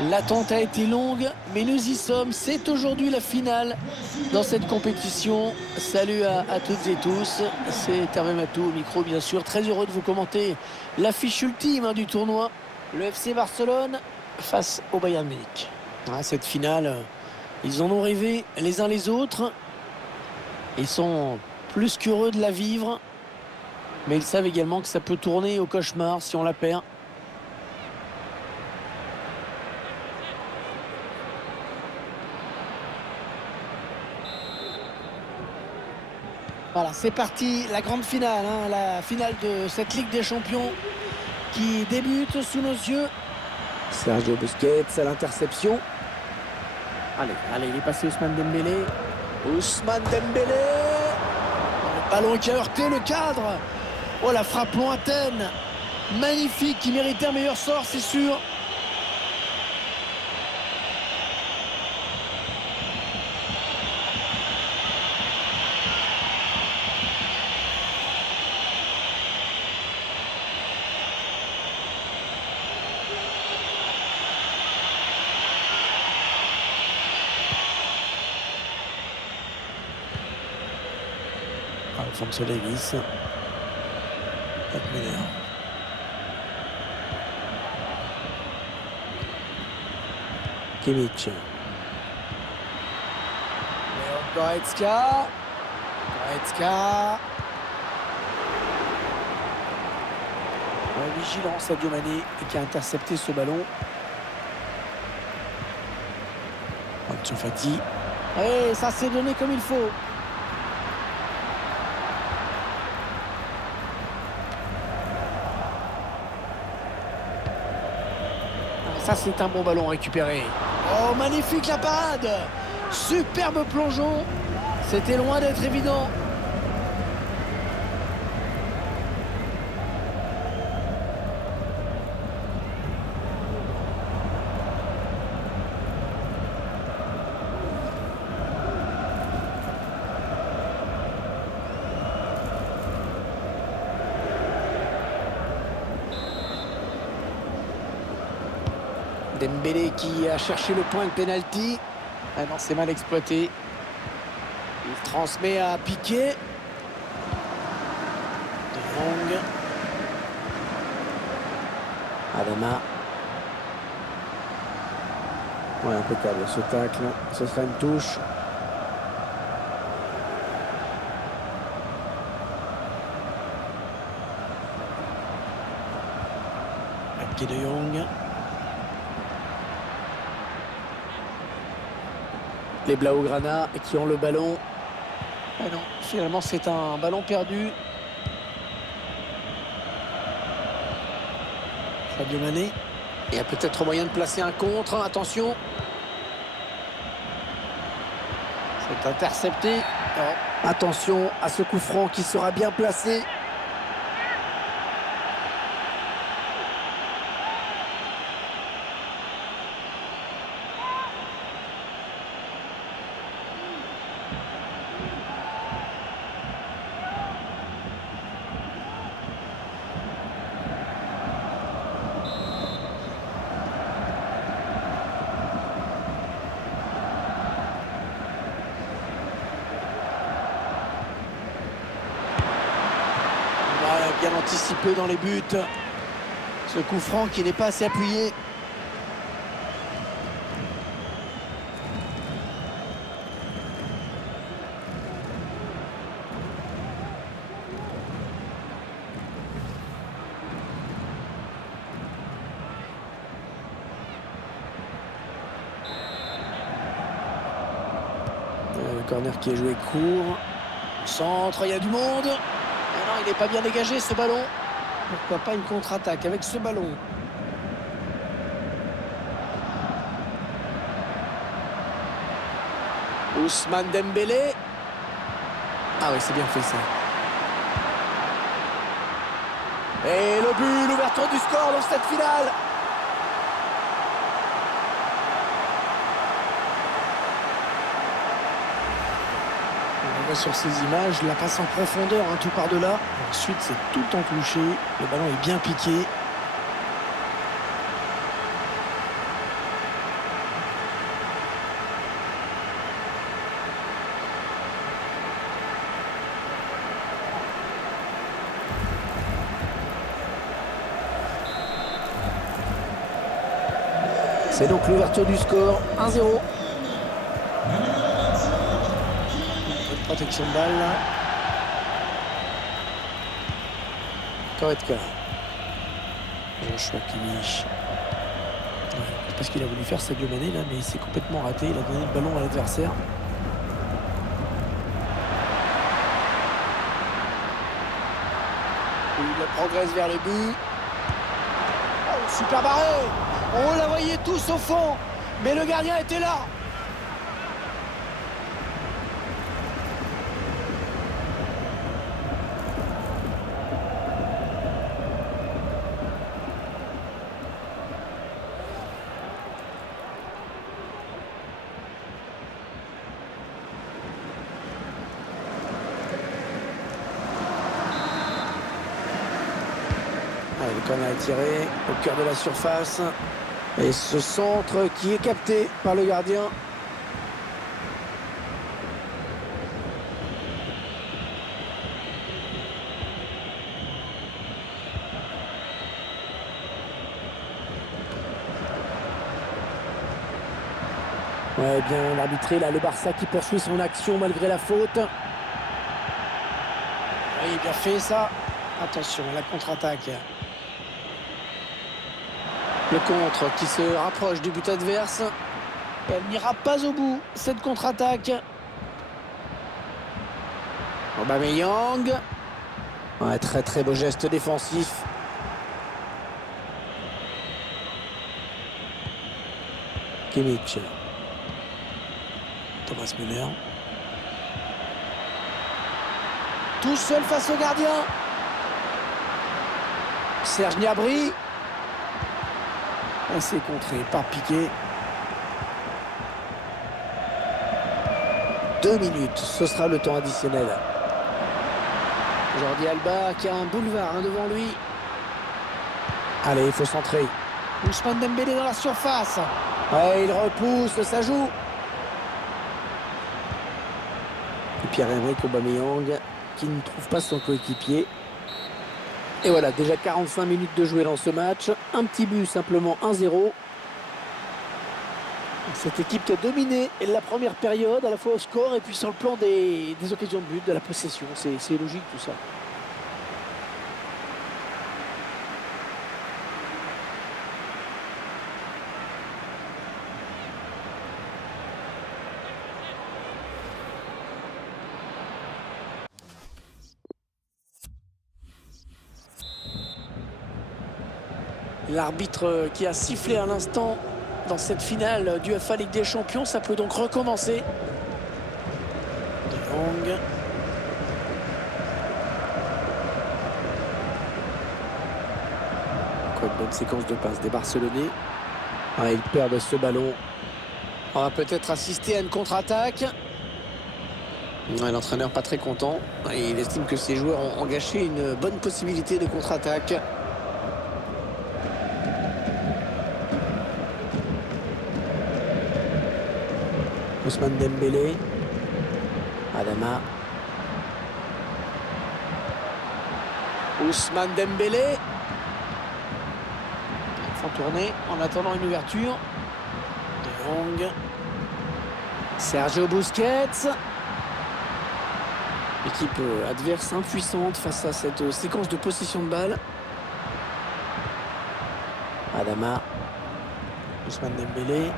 L'attente a été longue, mais nous y sommes. C'est aujourd'hui la finale dans cette compétition. Salut à toutes et tous. C'est Hervé Matou au micro, bien sûr. Très heureux de vous commenter l'affiche ultime du tournoi. Le FC Barcelone face au Bayern Munich. Cette finale, ils en ont rêvé les uns les autres. Ils sont plus qu'heureux de la vivre. Mais ils savent également que ça peut tourner au cauchemar si on la perd. Voilà, c'est parti, la grande finale, la finale de cette Ligue des Champions qui débute sous nos yeux. Sergio Busquets à l'interception. Allez, il est passé Ousmane Dembélé. Ousmane Dembélé. Le ballon qui a heurté le cadre. Oh, la frappe lointaine. Magnifique, qui méritait un meilleur sort, c'est sûr. Alphonso Davies. Kimmich. Léon Goretzka. Vigilant Sadio Mané qui a intercepté ce ballon. Ansu Fati. Et ça s'est donné comme il faut. Ça, c'est un bon ballon récupéré. Oh, magnifique la parade. Superbe plongeon. C'était loin d'être évident. Dembélé qui a cherché le point de pénalty. Ah non, c'est mal exploité. Il transmet à Piqué. De Jong. Adama. Ouais, impeccable ce tacle. Ce sera une touche. Piqué de Jong. Les Blaugrana qui ont le ballon. Ah non, finalement c'est un ballon perdu. Sadio Mané. Il y a peut-être moyen de placer un contre. Attention. C'est intercepté. Oh. Attention à ce coup franc qui sera bien placé. Bien anticipé dans les buts. Ce coup franc qui n'est pas assez appuyé. Le corner qui est joué court. Centre, il y a du monde. Non, il n'est pas bien dégagé ce ballon. Pourquoi pas une contre-attaque avec ce ballon? Ousmane Dembélé. Ah oui, c'est bien fait ça. Et le but, l'ouverture du score dans cette finale. On voit sur ces images la passe en profondeur, tout par-delà. Ensuite, c'est tout enclouché. Le ballon est bien piqué. C'est donc l'ouverture du score, 1-0. Protection de balle là. Koretka. Joshua Kimmich. C'est parce qu'il a voulu faire Sadio Mané là, mais il s'est complètement raté. Il a donné le ballon à l'adversaire. Il progresse vers le but. Oh, super barré. On la voyait tous au fond, mais le gardien était là. Allez, le corner est tiré au cœur de la surface. Et ce centre qui est capté par le gardien. Ouais, bien arbitré là, le Barça qui poursuit son action malgré la faute. Oui, bien fait ça. Attention, la contre-attaque. Le contre qui se rapproche du but adverse. Elle n'ira pas au bout, cette contre-attaque. Aubameyang. Ouais, très très beau geste défensif. Kimmich. Thomas Müller. Tout seul face au gardien. Serge Gnabry. Et c'est contré par Piqué. 2 minutes, ce sera le temps additionnel. Jordi Alba qui a un boulevard devant lui. Allez, il faut centrer. Ousmane Dembélé dans la surface. Ouais, il repousse, ça joue. Et Pierre-Emerick Aubameyang qui ne trouve pas son coéquipier. Et voilà, déjà 45 minutes de jouer dans ce match. Un petit but, simplement 1-0. Cette équipe qui a dominé la première période, à la fois au score et puis sur le plan des occasions de but, de la possession. C'est logique tout ça. L'arbitre qui a sifflé à l'instant dans cette finale du UEFA Ligue des Champions, ça peut donc recommencer. De Jong. Quoi de bonne séquence de passes des Barcelonais. Ah, ils perdent ce ballon. On va peut-être assister à une contre-attaque. Ouais, l'entraîneur pas très content. Il estime que ses joueurs ont gâché une bonne possibilité de contre-attaque. Ousmane Dembélé. Adama. Ousmane Dembélé. Il faut tourner en attendant une ouverture. De Jong. Sergio Busquets. Équipe adverse impuissante face à cette séquence de possession de balle. Adama. Ousmane Dembélé.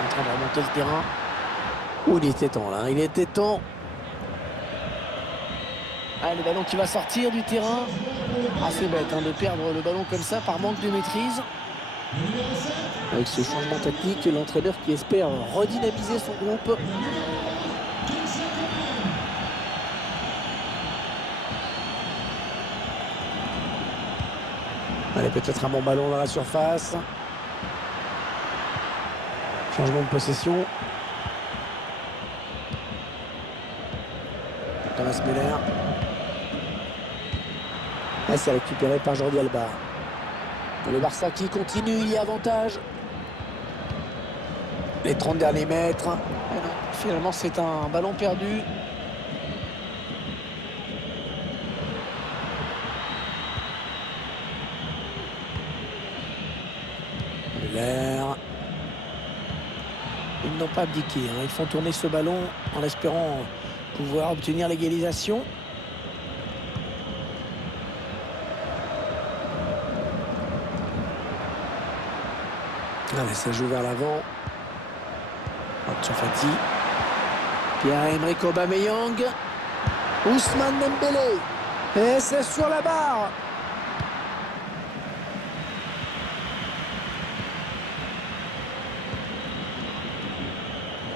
En train de remonter le terrain. Où il était temps là, il était temps. Ah, le ballon qui va sortir du terrain. Assez bête de perdre le ballon comme ça par manque de maîtrise. Avec ce changement tactique, l'entraîneur qui espère redynamiser son groupe. Allez, peut-être un bon ballon dans la surface. Changement de possession. Thomas Müller. Là, c'est récupéré par Jordi Alba. Le Barça qui continue, il y a avantage. Les 30 derniers mètres. Finalement, c'est un ballon perdu. n'ont pas abdiqué, hein. Ils font tourner ce ballon en espérant pouvoir obtenir l'égalisation. Allez, ça joue vers l'avant. Ansu Fati. Pierre-Emerick Aubameyang. Ousmane Dembélé. Et c'est sur la barre.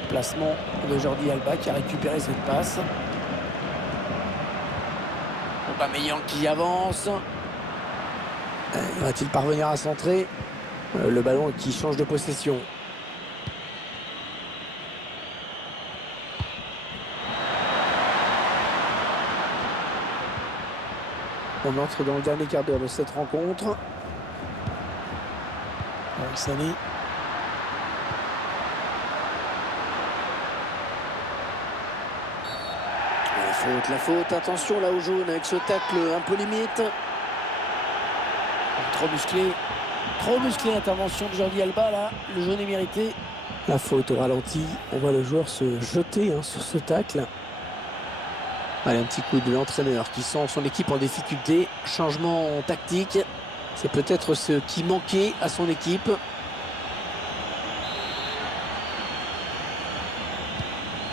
Placement de Jordi Alba qui a récupéré cette passe. Aubameyang qui avance. Va-t-il parvenir à centrer? Le ballon qui change de possession. On entre dans le dernier quart d'heure de cette rencontre. Sané. La faute, attention là au jaune avec ce tacle un peu limite. Trop musclé, intervention de Jordi Alba là, le jaune est mérité. La faute au ralenti, on voit le joueur se jeter sur ce tacle. Allez, un petit coup de l'entraîneur qui sent son équipe en difficulté. Changement tactique, c'est peut-être ce qui manquait à son équipe.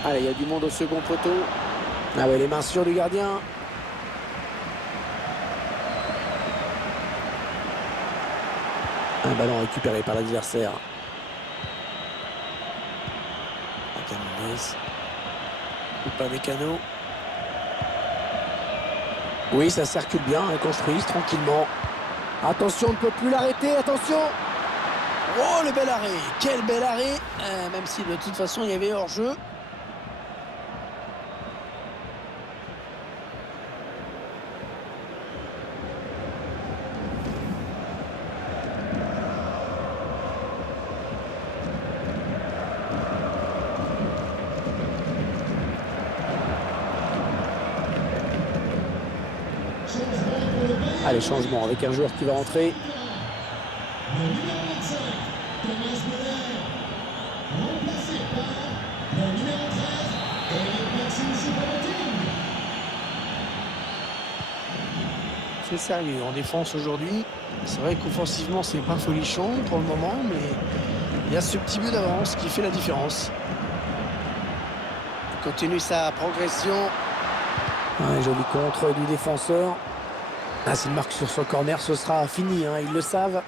Allez, il y a du monde au second poteau. Ah ouais, les mains sûres du gardien. Un ballon récupéré par l'adversaire. Upamecano. Oui, ça circule bien, ils construisent tranquillement. Attention, on ne peut plus l'arrêter, attention. Oh, le bel arrêt. Quel bel arrêt. Même si de toute façon, il y avait hors-jeu. Allez, changement avec un joueur qui va rentrer. C'est sérieux en défense aujourd'hui. C'est vrai qu'offensivement, c'est pas folichon pour le moment, mais il y a ce petit but d'avance qui fait la différence. Il continue sa progression. Un joli contre du défenseur. Ah, s'il marque sur son corner, ce sera fini, hein, ils le savent.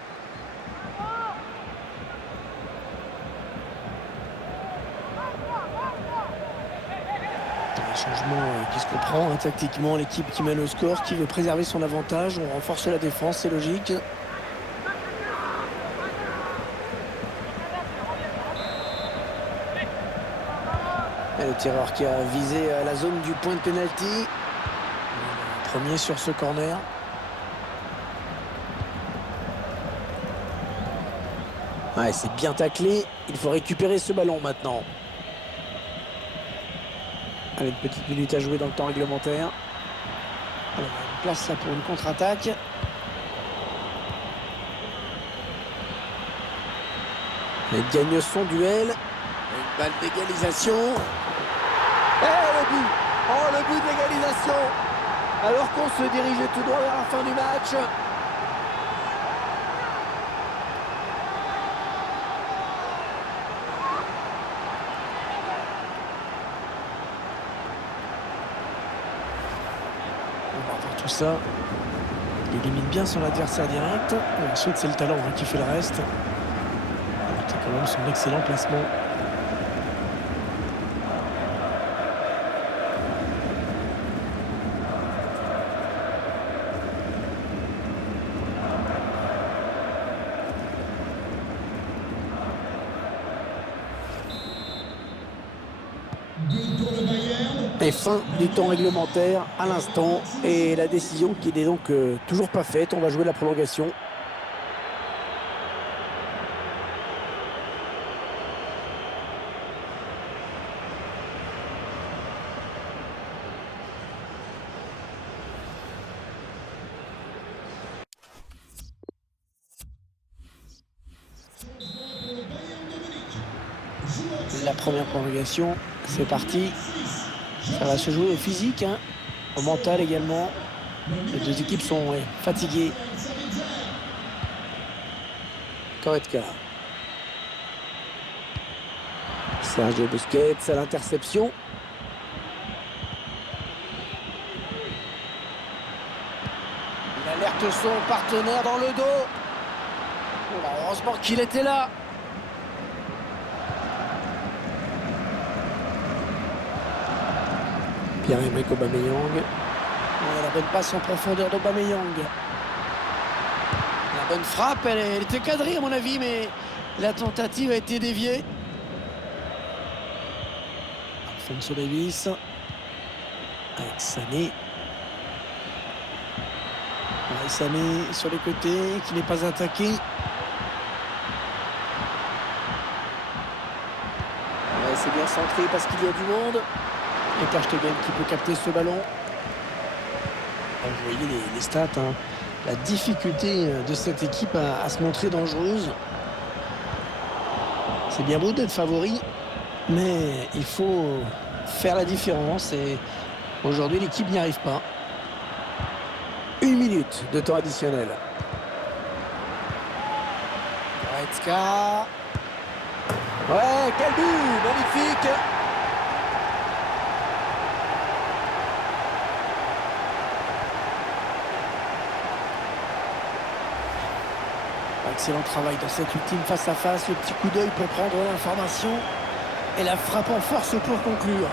Un changement qui se comprend, hein, tactiquement, l'équipe qui mène au score, qui veut préserver son avantage. On renforce la défense, c'est logique. Et le tireur qui a visé la zone du point de pénalty. Premier sur ce corner. Ouais, c'est bien taclé. Il faut récupérer ce ballon maintenant. Allez, une petite minute à jouer dans le temps réglementaire. Alors, on place ça pour une contre-attaque. Il gagne son duel. Une balle d'égalisation. Et le but. Oh, le but d'égalisation. Alors qu'on se dirigeait tout droit vers la fin du match. On va voir tout ça. Il élimine bien son adversaire direct. Et ensuite, c'est le talent qui fait le reste. C'est quand même son excellent placement. Et fin du temps réglementaire à l'instant. Et la décision qui n'est donc toujours pas faite. On va jouer la prolongation. la première prolongation. C'est parti. Ça va se jouer au physique, hein, au mental également. Les deux équipes sont fatiguées. Goretzka. Sergio Busquets à l'interception. Il alerte son partenaire dans le dos. Oh là, heureusement qu'il était là. Pierre-Emerick Aubameyang. La bonne passe en profondeur d'Aubameyang. La bonne frappe, elle était cadrée à mon avis, mais la tentative a été déviée. Alphonso Davies. Avec Sané. Sané sur les côtés, qui n'est pas attaqué. Ouais, c'est bien centré parce qu'il y a du monde. Et Ter Stegen qui peut capter ce ballon. Vous voyez les stats, hein. La difficulté de cette équipe à se montrer dangereuse. C'est bien beau d'être favori, mais il faut faire la différence. Et aujourd'hui, l'équipe n'y arrive pas. 1 minute de temps additionnel. Goretzka. Ouais, quel but! Magnifique! Excellent travail dans cette ultime face-à-face. Le petit coup d'œil pour prendre l'information. Et la frappe en force pour conclure.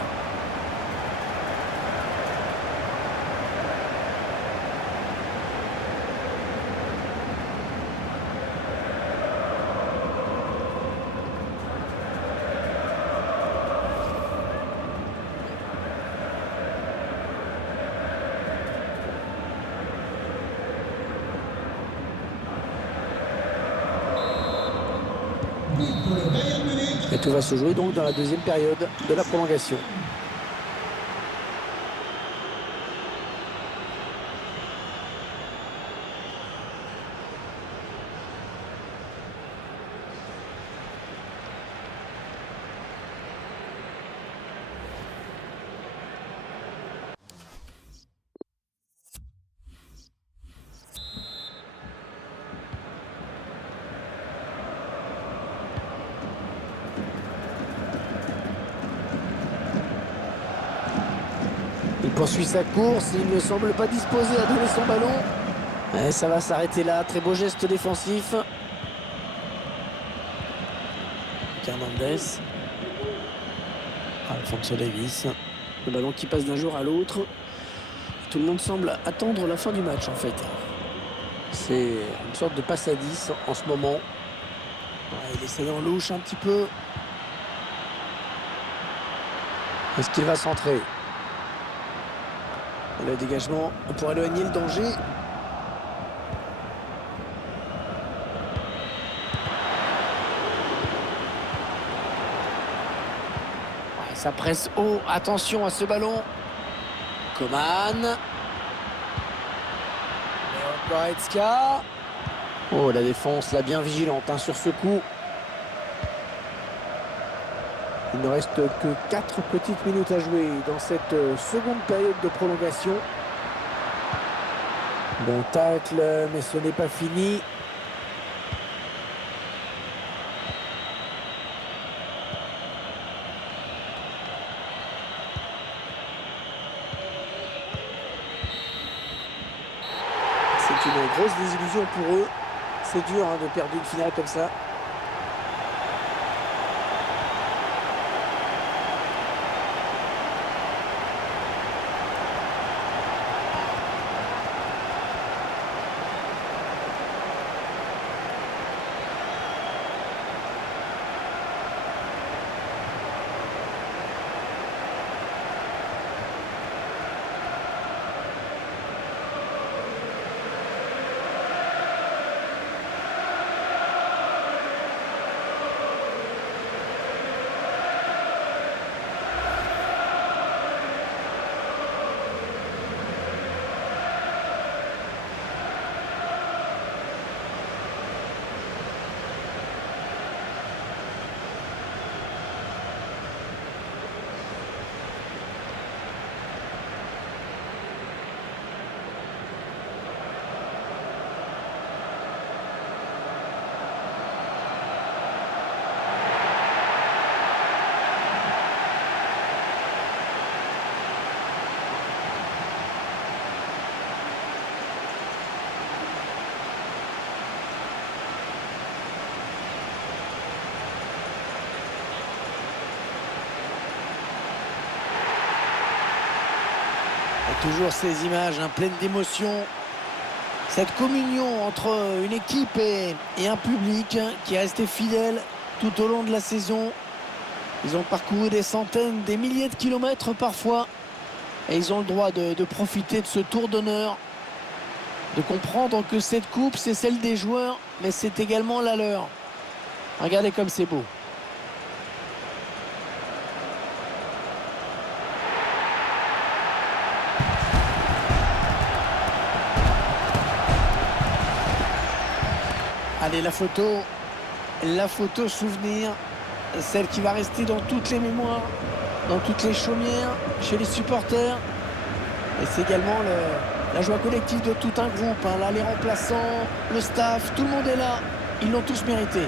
Et tout va se jouer donc dans la deuxième période de la prolongation. Il poursuit sa course, il ne semble pas disposé à donner son ballon. Et ça va s'arrêter là, très beau geste défensif. Hernandez. Alphonso Davies. Le ballon qui passe d'un jour à l'autre. Tout le monde semble attendre la fin du match en fait. C'est une sorte de passe à 10 en ce moment. Ouais, il essaye en louche un petit peu. Est-ce qu'il va centrer? Le dégagement pour éloigner le danger. Ouais, ça presse haut. Attention à ce ballon. Coman. Léo Goretzka. Oh, la défense, là, bien vigilante hein, sur ce coup. Il ne reste que 4 petites minutes à jouer dans cette seconde période de prolongation. Bon tacle, mais ce n'est pas fini. C'est une grosse désillusion pour eux. C'est dur hein, de perdre une finale comme ça. Toujours ces images pleines d'émotion. Cette communion entre une équipe et un public qui est resté fidèle tout au long de la saison. Ils ont parcouru des centaines, des milliers de kilomètres parfois. Et ils ont le droit de profiter de ce tour d'honneur. De comprendre que cette coupe, c'est celle des joueurs, mais c'est également la leur. Regardez comme c'est beau. Allez, la photo souvenir, celle qui va rester dans toutes les mémoires, dans toutes les chaumières, chez les supporters. Et c'est également la joie collective de tout un groupe. Là, les remplaçants, le staff, tout le monde est là. Ils l'ont tous mérité.